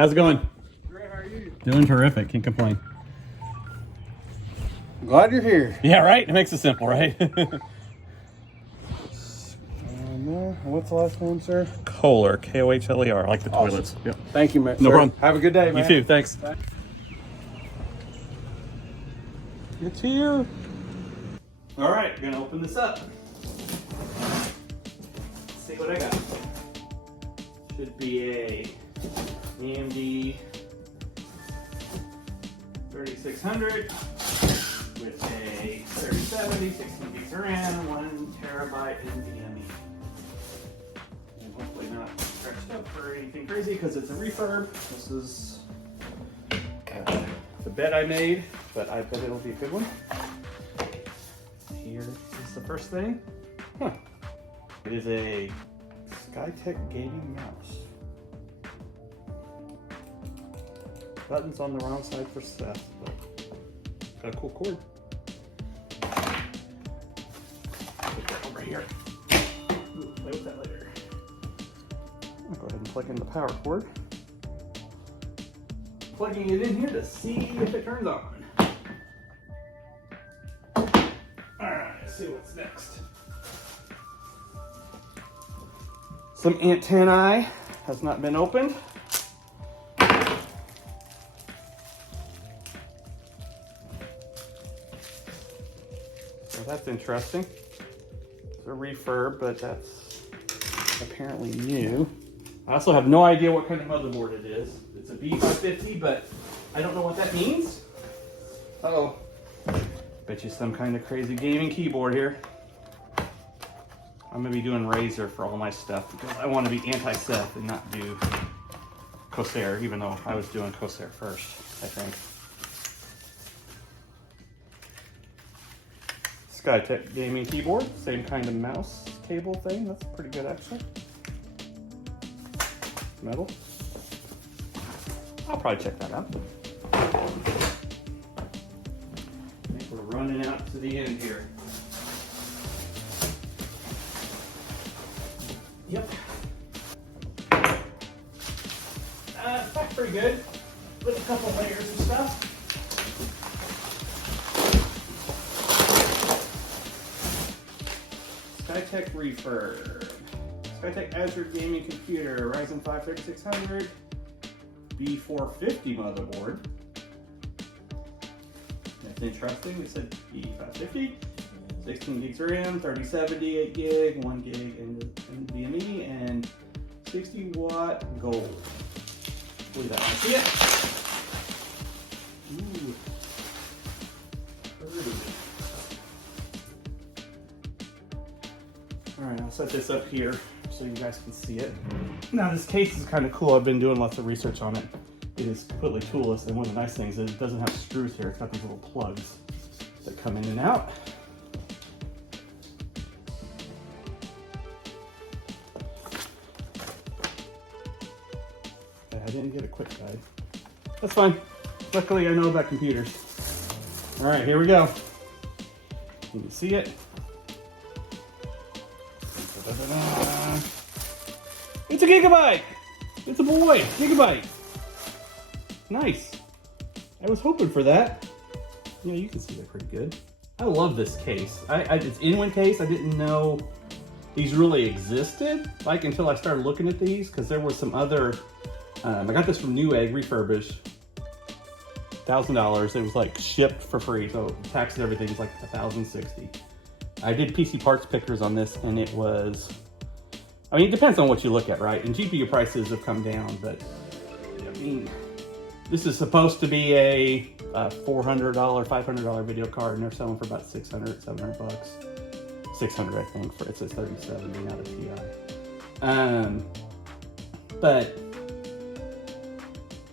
How's it going? Great, how are you? Doing terrific. Can't complain. I'm glad you're here. Yeah, right? It makes it simple, right? What's the last name, sir? Kohler, Kohler, like the Awesome. toilets. Yep. Thank you, man. No sir. problem. Have a good day, man. You too, thanks. It's here. All right, we're gonna open this up. Let's see what I got. Should be a AMD 3600 with a 3070, 16 gigs of RAM, 1 terabyte NVMe. And hopefully not stretched up or anything crazy because it's a refurb. This is the bed I made, but I bet it'll be a good one. Here is the first thing. Huh. It is a SkyTech Gaming mouse. Button's on the wrong side for Seth, but got a cool cord. Put that over here. Ooh, play with that later. I'll go ahead and plug in the power cord. Plugging it in here to see if it turns on. Alright, let's see what's next. Some antennae has not been opened. So that's interesting. It's a refurb, but that's apparently new. I also have no idea what kind of motherboard it is. It's a B550, but I don't know what that means. Uh-oh. Bet you some kind of crazy gaming keyboard here. I'm gonna be doing Razer for all my stuff because I want to be anti-Seth and not do Corsair, even though I was doing Corsair first, I think. SkyTech Gaming keyboard, same kind of mouse cable thing. That's pretty good actually. Metal. I'll probably check that out. I think we're running out to the end here. Yep. It's back pretty good. With a couple layers of stuff. SkyTech refurb. SkyTech Azure Gaming Computer, Ryzen 5 3600, B450 motherboard. That's interesting. We said B550, 16 gigs RAM, 3070, 8 gig, 1 gig NVMe, and 60 watt gold. Hopefully that might see it. Ooh. All right, I'll set this up here so you guys can see it. Now this case is kind of cool. I've been doing lots of research on it. It is completely toolless, and one of the nice things is it doesn't have screws here. It's got these little plugs that come in and out. Okay, I didn't get a quick guide. That's fine. Luckily, I know about computers. All right, here we go. You can see it. It's a gigabyte! It's a boy! Gigabyte! Nice. I was hoping for that. Yeah, you can see that pretty good. I love this case. It's in-one case. I didn't know these really existed, like until I started looking at these, because there was some other, I got this from NewEgg, refurbished. $1,000. It was like shipped for free, so tax and everything was like $1,060. I did PC parts pickers on this, and it was, I mean, it depends on what you look at, right? And GPU prices have come down, but I mean, this is supposed to be a $400, $500 video card, and they're selling for about $600, $700. 600, I think, for it's a 3070, not a Ti. But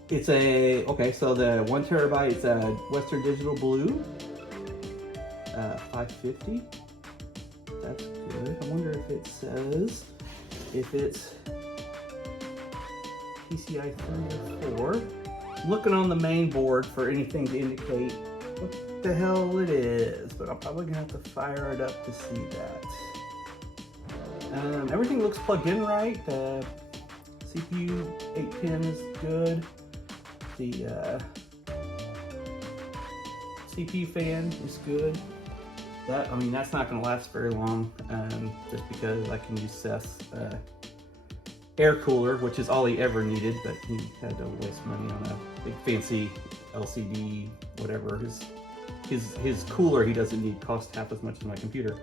it's a, okay, so the 1 terabyte, it's a Western Digital Blue, 550. That's good. I wonder if it says if it's PCI 3 or 4. I'm looking on the main board for anything to indicate what the hell it is, but I'm probably gonna have to fire it up to see that. Everything looks plugged in right. The CPU 8 pin is good. The CPU fan is good. That, I mean, that's not going to last very long, just because I can use Seth's air cooler, which is all he ever needed, but he had to waste money on a big fancy LCD, whatever. His cooler he doesn't need costs half as much as my computer.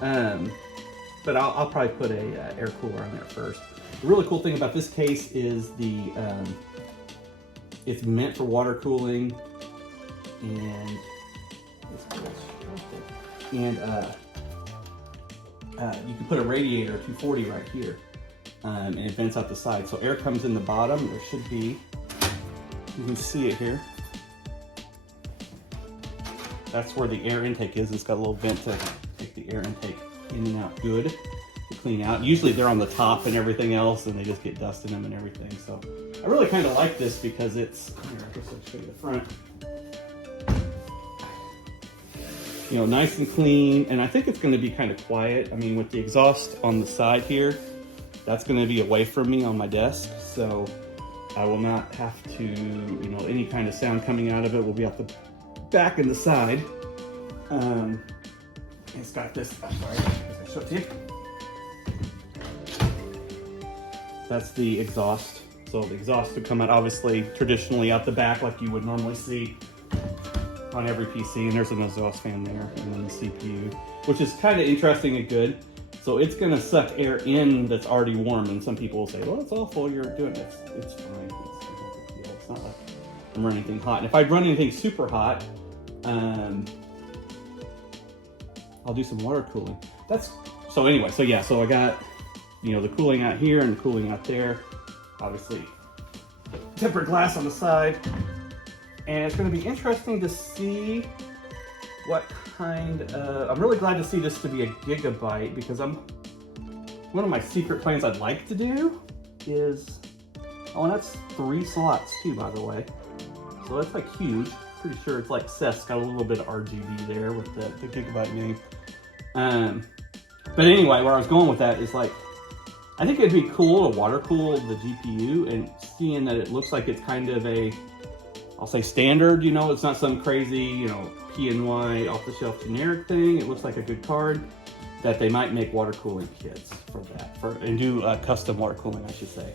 But I'll probably put a air cooler on there first. The really cool thing about this case is it's meant for water cooling, and you can put a radiator 240 right here, and it vents out the side. So air comes in the bottom. There should be, you can see it here. That's where the air intake is. It's got a little vent to take the air intake in and out good, to clean out. Usually they're on the top and everything else, and they just get dust in them and everything. So I really kind of like this because it's, here, I guess I'll show you the front. You know, nice and clean, and I think it's going to be kind of quiet. I mean, with the exhaust on the side here, that's going to be away from me on my desk, so I will not have to, you know, any kind of sound coming out of it will be out the back and the side. It's got this, I'm sorry, I'll show it to you. That's the exhaust. So the exhaust would come out, obviously, traditionally out the back like you would normally see on every PC, and there's an exhaust fan there, and then the CPU, which is kind of interesting and good. So it's going to suck air in that's already warm, and some people will say, well, it's awful, you're doing it. It's fine. It's not like I'm running anything hot. And if I run anything super hot, I'll do some water cooling. So anyway, so yeah, so I got, you know, the cooling out here and the cooling out there. Obviously, tempered glass on the side. And it's going to be interesting to see what kind of, I'm really glad to see this to be a gigabyte, because one of my secret plans I'd like to do is, oh, and that's 3 slots too, by the way. So that's like huge. Pretty sure it's like Seth's got a little bit of RGB there with the gigabyte name. But anyway, where I was going with that is, like, I think it'd be cool to water cool the GPU, and seeing that it looks like it's kind of a, I'll say standard, you know, it's not some crazy, you know, PNY off-the-shelf generic thing. It looks like a good card, that they might make water cooling kits for that, and do custom water cooling, I should say.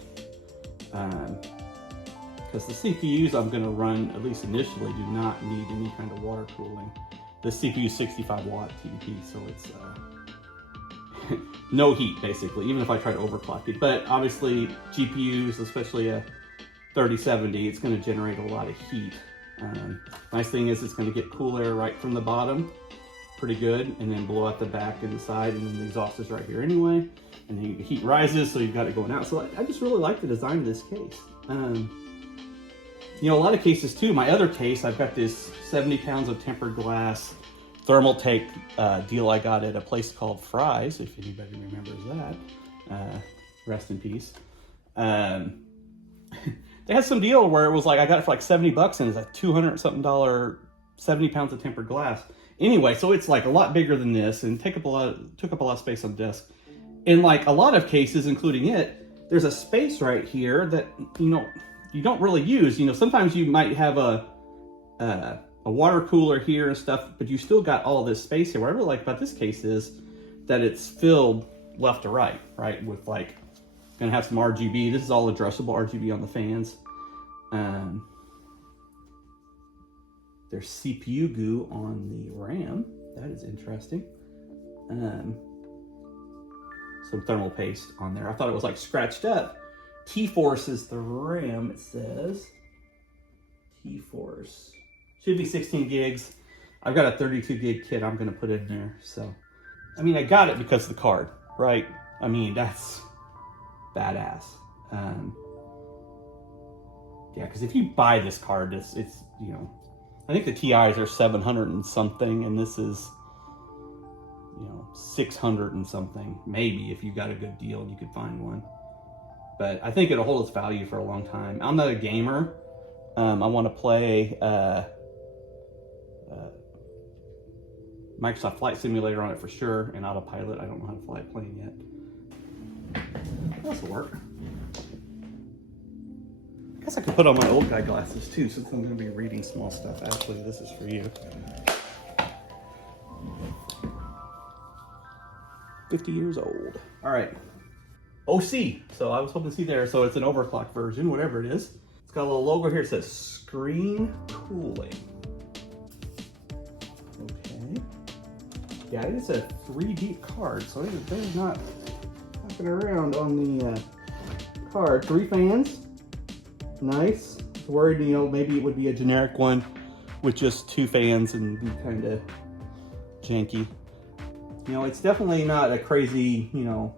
Because the CPUs I'm going to run, at least initially, do not need any kind of water cooling. The CPU is 65 watt TDP, so it's no heat, basically, even if I try to overclock it. But obviously, GPUs, especially a 3070, it's going to generate a lot of heat. Nice thing is it's going to get cool air right from the bottom, pretty good, and then blow out the back and the side, and then the exhaust is right here anyway, and then the heat rises, so you've got it going out. So I just really like the design of this case. You know, a lot of cases too, my other case, I've got this 70 pounds of tempered glass thermal take deal I got at a place called Fry's, if anybody remembers that. Rest in peace. They had some deal where it was like, I got it for like 70 bucks, and it's like $200 something, 70 pounds of tempered glass. Anyway, so it's like a lot bigger than this, and took up a lot of space on the desk. In like a lot of cases, including it, there's a space right here that, you know, you don't really use. You know, sometimes you might have a water cooler here and stuff, but you still got all this space here. What I really like about this case is that it's filled left to right, with like, gonna have some RGB. This is all addressable RGB on the fans. There's CPU goo on the RAM. That is interesting. Some thermal paste on there. I thought it was like scratched up. T-Force is the RAM, it says. T-Force. Should be 16 gigs. I've got a 32 gig kit I'm gonna put in there, so. I mean, I got it because of the card, right? I mean, that's badass. Yeah, because if you buy this card, it's you know, I think the TIs are 700 and something, and this is, you know, 600 and something. Maybe if you got a good deal, you could find one. But I think it'll hold its value for a long time. I'm not a gamer. I want to play Microsoft Flight Simulator on it for sure, and Autopilot. I don't know how to fly a plane yet. This will work. I guess I could put on my old guy glasses too, since I'm going to be reading small stuff. Actually, this is for you. 50 years old. All right. OC. So I was hoping to see there. So it's an overclock version, whatever it is. It's got a little logo here. It says screen cooling. Okay. Yeah, it's a 3D card, so they're not fucking around on the card. 3 fans. Nice. Worried, you know, maybe it would be a generic one with just 2 fans and be kind of janky. You know, it's definitely not a crazy, you know,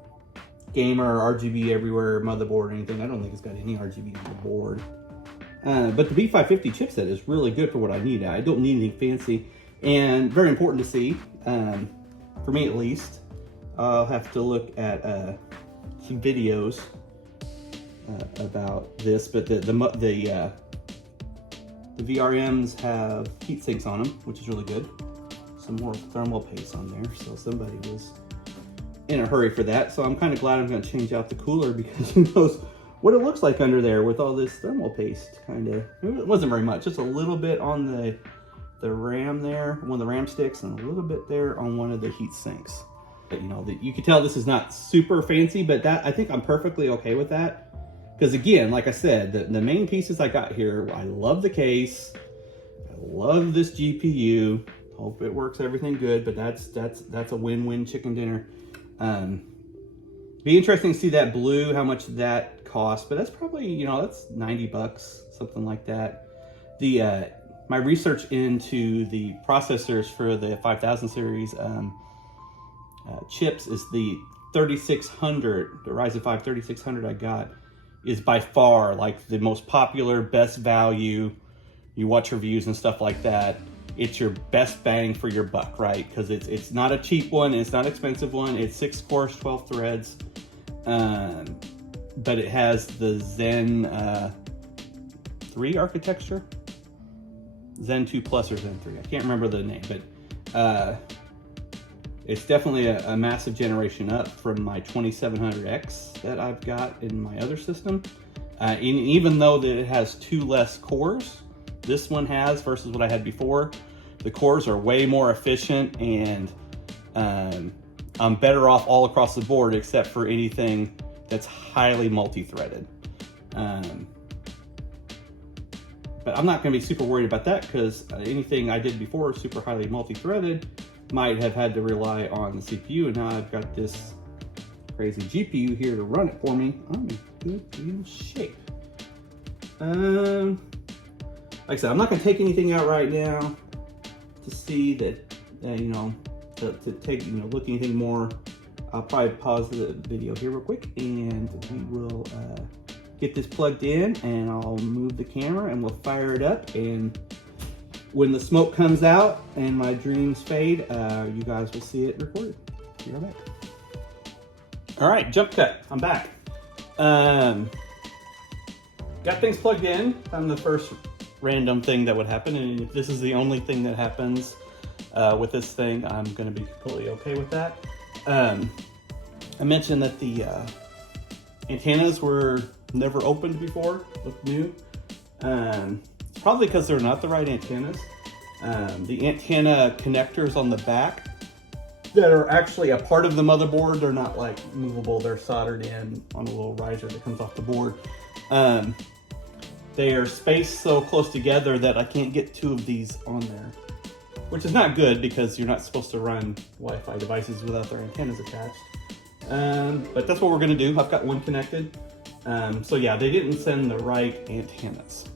gamer RGB everywhere motherboard or anything. I don't think it's got any RGB on the board. But the B550 chipset is really good for what I need. I don't need anything fancy, and very important to see, for me at least. I'll have to look at some videos about this, but the VRMs have heat sinks on them, which is really good. Some more thermal paste on there, so somebody was in a hurry for that. So I'm kind of glad I'm going to change out the cooler, because who knows what it looks like under there with all this thermal paste. Kind of, it wasn't very much, just a little bit on the RAM there, one of the RAM sticks, and a little bit there on one of the heat sinks. But you know, you can tell this is not super fancy, but that, I think I'm perfectly okay with that. Because again, like I said, the main pieces I got here, I love the case, I love this GPU, hope it works everything good, but that's a win-win chicken dinner. Be interesting to see that blue, how much that costs, but that's probably, you know, that's 90 bucks, something like that. The my research into the processors for the 5000 series chips is the 3600, the Ryzen 5 3600 I got, is by far like the most popular, best value. You watch reviews and stuff like that, it's your best bang for your buck, right? Because it's not a cheap one, and it's not an expensive one. It's 6 cores, 12 threads, but it has the Zen 3 architecture, Zen 2 Plus or Zen 3. I can't remember the name, but it's definitely a massive generation up from my 2700X that I've got in my other system. And even though that it has 2 less cores, this one has, versus what I had before, the cores are way more efficient, and I'm better off all across the board except for anything that's highly multi-threaded. But I'm not going to be super worried about that, because anything I did before super highly multi-threaded might have had to rely on the CPU, and now I've got this crazy GPU here to run it for me. I'm in good shape. Like I said, I'm not going to take anything out right now to see that, you know, to take, you know, look anything more. I'll probably pause the video here real quick, and we will get this plugged in, and I'll move the camera and we'll fire it up, and when the smoke comes out and my dreams fade, you guys will see it recorded. Be right back. All right, jump cut, I'm back. Got things plugged in. I'm the first random thing that would happen, and if this is the only thing that happens with this thing, I'm gonna be completely okay with that. I mentioned that the antennas were never opened before, look new. Probably because they're not the right antennas. The antenna connectors on the back that are actually a part of the motherboard, they're not like movable, they're soldered in on a little riser that comes off the board. They are spaced so close together that I can't get 2 of these on there, which is not good, because you're not supposed to run Wi-Fi devices without their antennas attached. But that's what we're gonna do. I've got one connected. So yeah, they didn't send the right antennas.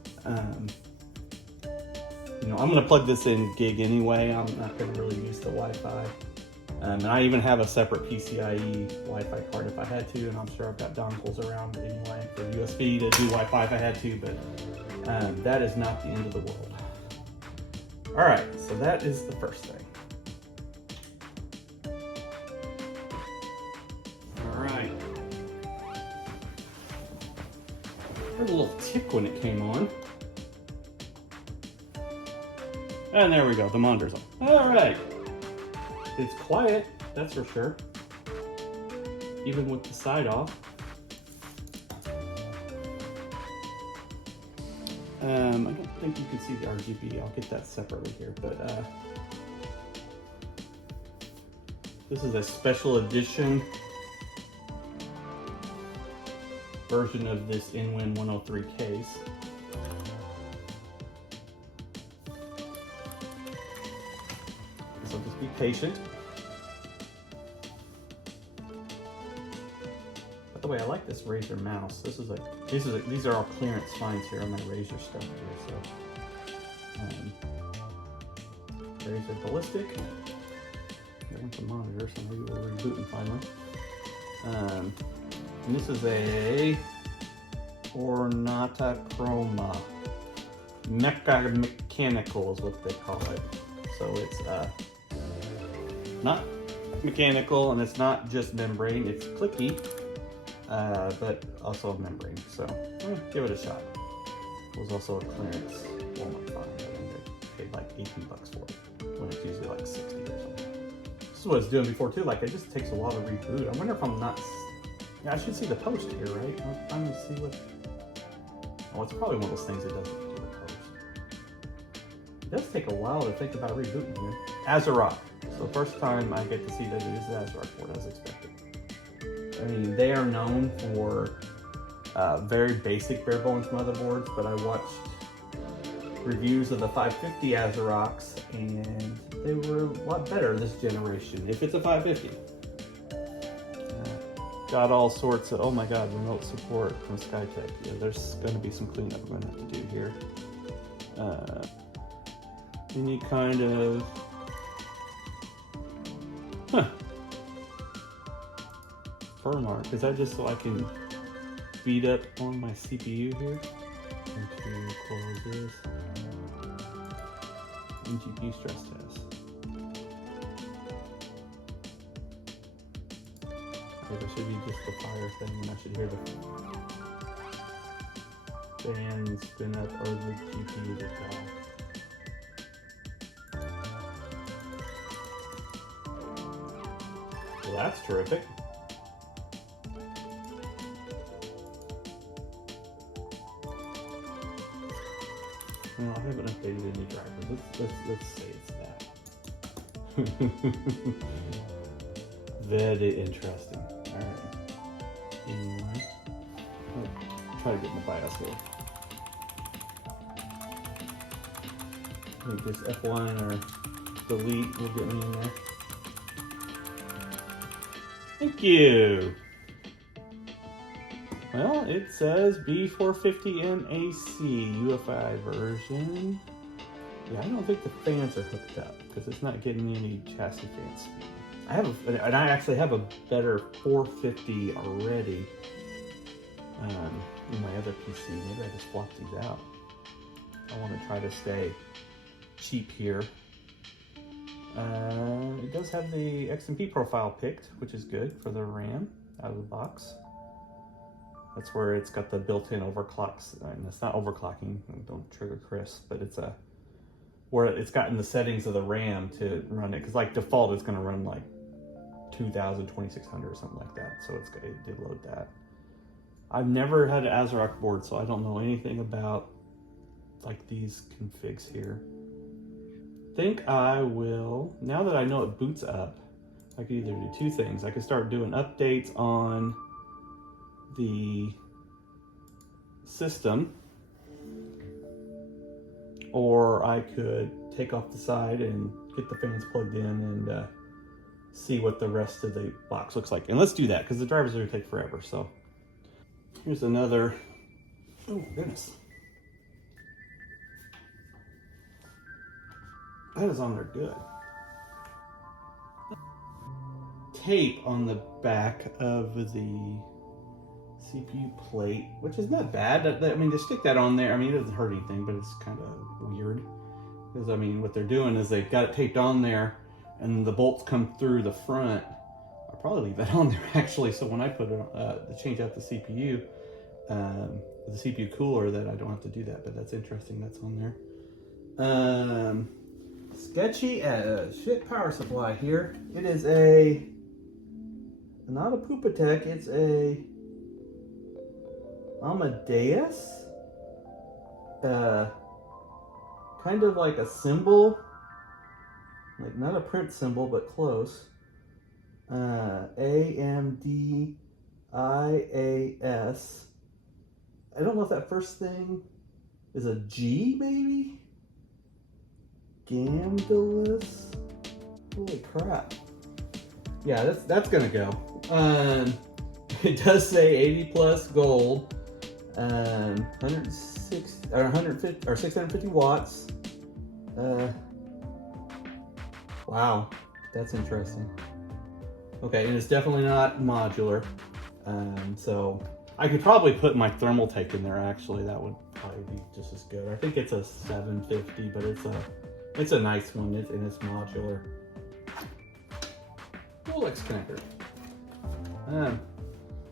You know, I'm gonna plug this in gig anyway. I'm not gonna really use the Wi-Fi. And I even have a separate PCIe Wi-Fi card if I had to, and I'm sure I've got dongles around anyway for USB to do Wi-Fi if I had to, but that is not the end of the world. All right, so that is the first thing. All right. Heard a little tick when it came on. And there we go, the monitor's on. All right. It's quiet, that's for sure. Even with the side off. I don't think you can see the RGB. I'll get that separately here, but this is a special edition version of this InWin 103 case. So just be patient. By the way, I like this Razer mouse. These are all clearance finds here on my Razer stuff here. So Razer Ballistic. That one's a monitor, so maybe we'll reboot and finally. And this is a Ornata Chroma. Mecha Mechanical is what they call it. So it's not mechanical, and it's not just membrane. It's clicky, but also a membrane. So give it a shot. It was also a clearance Walmart find. I think they paid like $18 for it when it's usually like 60 or something. This is what it's doing before too. Like it just takes a while to reboot. I wonder if I'm not. Yeah, I should see the post here, right? I'm trying to see what. Oh, it's probably one of those things that doesn't do the post. It does take a while to think about rebooting here. ASRock. So the first time I get to see that it is the ASRock board as expected. I mean, they are known for very basic bare bones motherboards, but I watched reviews of the 550 ASRocks and they were a lot better this generation, if it's a 550. Got all sorts of, oh my god, remote support from SkyTech. Yeah, there's going to be some cleanup we're going to have to do here. Any kind of, firmware. Is that just so I can speed up on my CPU here? And to close this. NGP stress test. Okay, that should be just the fire thing, and I should hear the fan spin up or the GPU to die. Well, that's terrific. Well, I haven't updated any drivers. Let's say it's that. Very interesting. Alright. Anyway. Try to get in the BIOS here. I think this F1 or delete will get me in there. Thank you. Well, it says B450M AC UFI version. Yeah, I don't think the fans are hooked up because it's not getting any chassis fan speed. I actually have a better 450 already in my other PC. Maybe I just swapped these out. I want to try to stay cheap here. It does have the XMP profile picked, which is good for the RAM out of the box. That's where it's got the built-in overclocks, and it's not overclocking, don't trigger Chris, but it's where it's gotten the settings of the RAM to run it, because like default it's going to run like 2000, 2600 or something like that, so it did load that. I've never had an ASRock board, so I don't know anything about like these configs here. I think I will, now that I know it boots up, I could either do two things. I could start doing updates on the system, or I could take off the side and get the fans plugged in and see what the rest of the box looks like. And let's do that because the drivers are going to take forever. So here's another, oh goodness, that is on there good. Tape on the back of the CPU plate, which is not bad. I mean, to stick that on there, I mean, it doesn't hurt anything, but it's kind of weird. Because, I mean, what they're doing is they've got it taped on there, and the bolts come through the front. I'll probably leave that on there, actually, so when I put it to change out the CPU, the CPU cooler, that I don't have to do that, but that's interesting, that's on there. Sketchy as shit power supply here. It is not a Pupatech, it's a Amadeus kind of like a symbol, like not a print symbol, but close. AMDIAS. I don't know if that first thing is a G, maybe? Gamdalus? Holy crap. Yeah, that's gonna go. It does say 80 plus gold, 106 or 150 or 650 watts. Wow, that's interesting. Okay, and it's definitely not modular. So I could probably put my thermal take in there. Actually, that would probably be just as good. I think it's a 750, but it's a nice one, and it's modular. Rolex connector.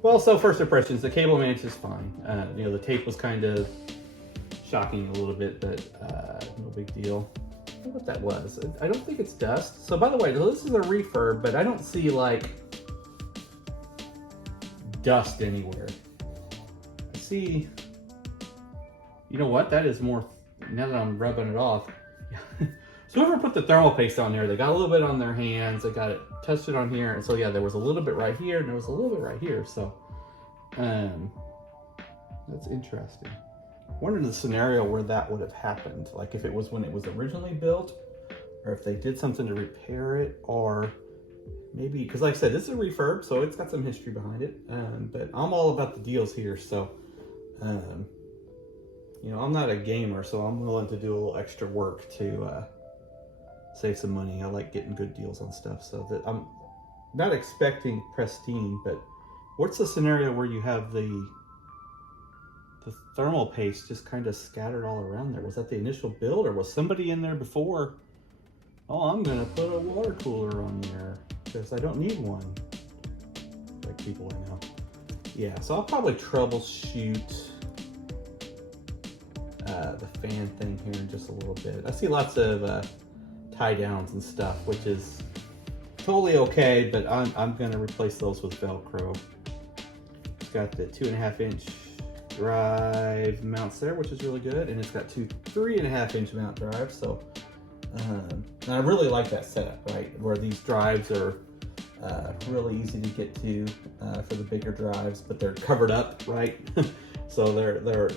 Well, so first impressions, the cable management is fine. You know, the tape was kind of shocking a little bit, but no big deal. I don't know what that was. I don't think it's dust. So by the way, this is a refurb, but I don't see like dust anywhere. I see, you know what? That is more, now that I'm rubbing it off. So whoever put the thermal paste on there, they got a little bit on their hands, they got it, touched it on here, and so yeah, there was a little bit right here, and there was a little bit right here, so that's interesting. I wondered the scenario where that would have happened, like if it was when it was originally built, or if they did something to repair it, or maybe, because like I said, this is a refurb, so it's got some history behind it, but I'm all about the deals here, so you know, I'm not a gamer, so I'm willing to do a little extra work to save some money. I like getting good deals on stuff, so that I'm not expecting pristine, but what's the scenario where you have the thermal paste just kind of scattered all around there? Was that the initial build, or was somebody in there before, oh, I'm gonna put a water cooler on there because I don't need one, like people I know. Yeah, so I'll probably troubleshoot the fan thing here in just a little bit. I see lots of tie downs and stuff, which is totally okay, but I'm gonna replace those with Velcro. It's got the 2.5 inch drive mounts there, which is really good, and it's got two 3.5 inch mount drives. So and I really like that setup, right, where these drives are really easy to get to for the bigger drives, but they're covered up, right? So they're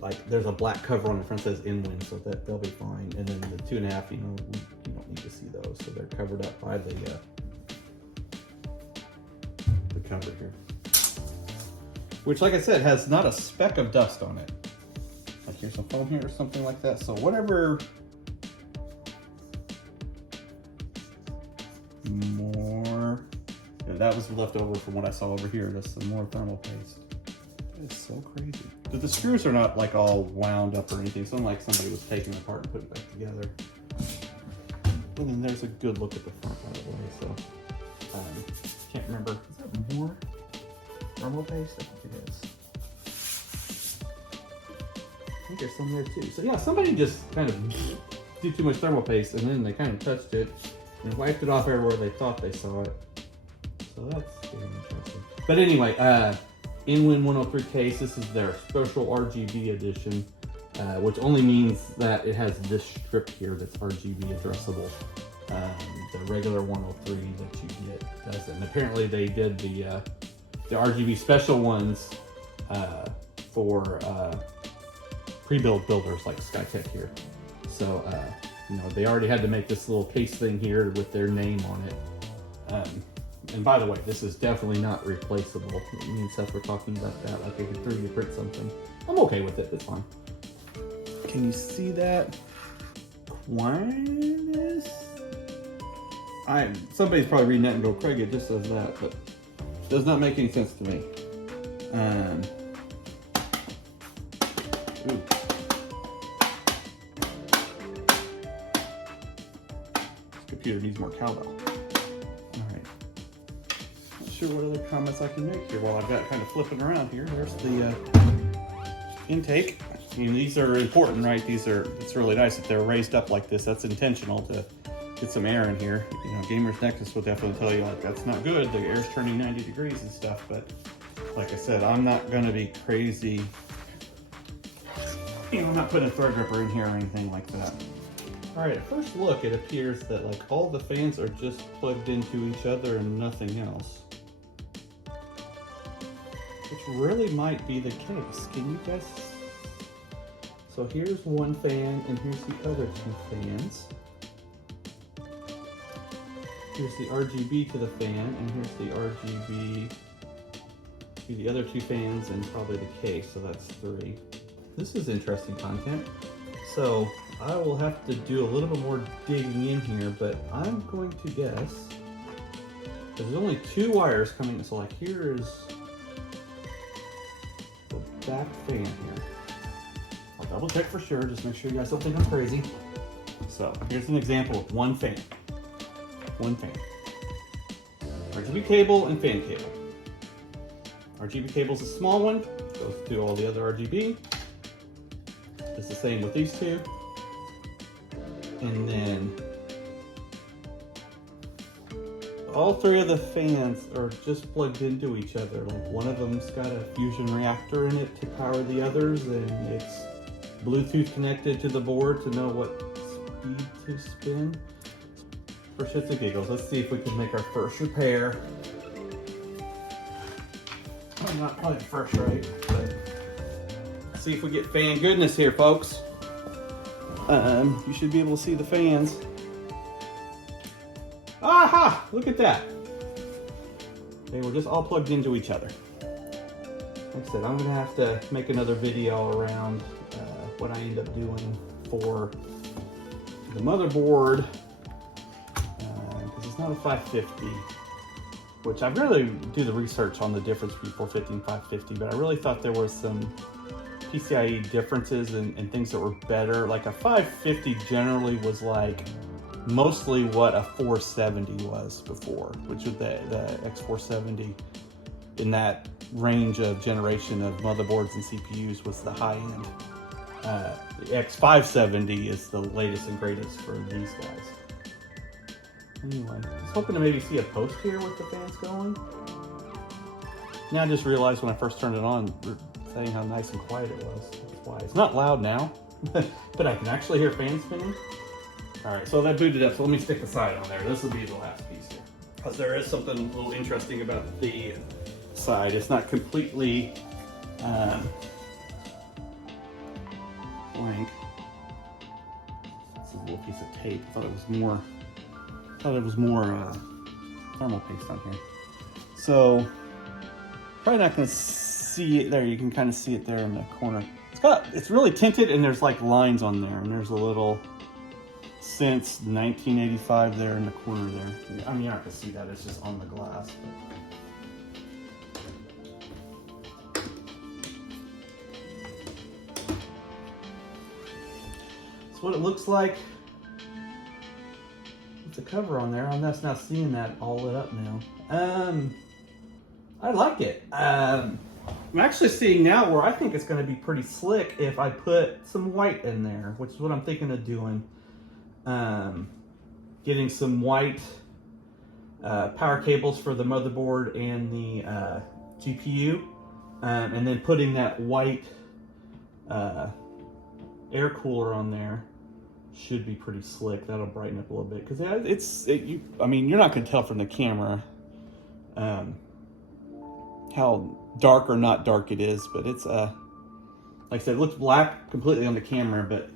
like, there's a black cover on the front that says InWin, so that they'll be fine. And then the 2.5, you know, you don't need to see those, so they're covered up by the cover here, which, like I said, has not a speck of dust on it. Like, here's some foam here or something like that. So whatever more, yeah, that was left over from what I saw over here. That's some more thermal paste. It's so crazy. But the screws are not like all wound up or anything. It's not like somebody was taking it apart and putting it back together. And then there's a good look at the front, by the way. So can't remember. Is that more thermal paste? I think it is. I think there's some there too. So yeah, somebody just kind of did too much thermal paste, and then they kind of touched it and wiped it off everywhere they thought they saw it. So that's pretty interesting. But anyway, InWin 103 case. This is their special RGB edition, which only means that it has this strip here that's RGB addressable. The regular 103 that you get doesn't. And apparently they did the RGB special ones for pre-built builders like SkyTech here. So you know, they already had to make this little case thing here with their name on it. And by the way, this is definitely not replaceable. Me and Seth were talking about that, like if you 3D print something. I'm okay with it, it's fine. Can you see that? Quintus? Somebody's probably reading that and go, Craig, it just says that, but it does not make any sense to me. Ooh. This computer needs more cowbell. Sure what other comments I can make here while I've got it kind of flipping around here. There's the intake. I mean, these are important, right? It's really nice that they're raised up like this. That's intentional to get some air in here. You know, Gamers Nexus will definitely tell you, like, that's not good. The air's turning 90 degrees and stuff. But like I said, I'm not going to be crazy You know, I'm not putting a threadripper in here or anything like that. All right, at first look, it appears that like all the fans are just plugged into each other and nothing else. Which really might be the case. Can you guess? So here's one fan and here's the other two fans. Here's the RGB to the fan and here's the RGB to the other two fans and probably the case, so that's 3. This is interesting content. So I will have to do a little bit more digging in here, but I'm going to guess there's only 2 wires coming. So like here is the back fan here. I'll double check for sure, just make sure you guys don't think I'm crazy. So here's an example of one fan. One fan. RGB cable and fan cable. RGB cable is a small one, goes to all the other RGB. It's the same with these two. And then all 3 of the fans are just plugged into each other. Like one of them's got a fusion reactor in it to power the others, and it's Bluetooth connected to the board to know what speed to spin. For shits and giggles, let's see if we can make our first repair. I'm not probably first right, but let's see if we get fan goodness here, folks. You should be able to see the fans. Aha! Look at that. They were just all plugged into each other. Like I said, I'm gonna have to make another video around what I end up doing for the motherboard, because it's not a 550, which I really do the research on the difference between 450 and 550, but I really thought there was some PCIe differences and things that were better. Like a 550 generally was like mostly what a 470 was before, which was the X470 in that range of generation of motherboards and CPUs was the high end. The X570 is the latest and greatest for these guys. Anyway, I was hoping to maybe see a post here with the fans going. Now I just realized when I first turned it on, saying how nice and quiet it was. That's why. It's not loud now, but I can actually hear fans spinning. All right, so that booted up, so let me stick the side on there. This will be the last piece here. Because there is something a little interesting about the side. It's not completely blank. This is a little piece of tape. I thought it was more thermal paste on here. So, probably not gonna see it there. You can kind of see it there in the corner. It's really tinted and there's like lines on there, and there's a little since 1985 there in the corner there. I mean, you're not gonna see that, it's just on the glass. But... that's what it looks like with the cover on there. I'm just now seeing that all lit up now. I like it. I'm actually seeing now where I think it's going to be pretty slick if I put some white in there, which is what I'm thinking of doing. Getting some white power cables for the motherboard and the GPU, and then putting that white air cooler on there should be pretty slick. That'll brighten up a little bit, because I mean, you're not going to tell from the camera how dark or not dark it is, but it's like I said, it looks black completely on the camera, but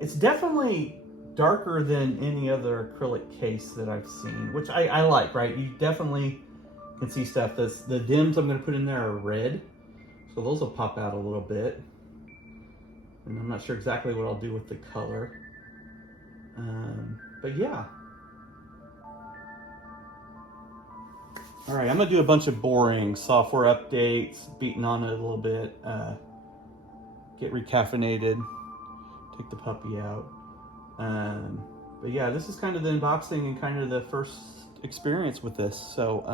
it's definitely darker than any other acrylic case that I've seen, which I like, right? You definitely can see stuff. The dims I'm going to put in there are red, so those will pop out a little bit. And I'm not sure exactly what I'll do with the color. But yeah. All right, I'm gonna do a bunch of boring software updates, beating on it a little bit, get recaffeinated, take the puppy out. But yeah, this is kind of the unboxing and kind of the first experience with this. So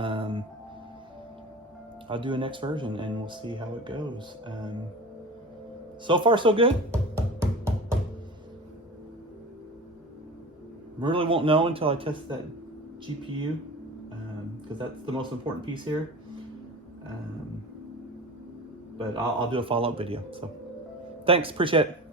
I'll do a next version and we'll see how it goes. So far, so good. Really won't know until I test that GPU, because that's the most important piece here. But I'll do a follow-up video. So Thanks, appreciate it.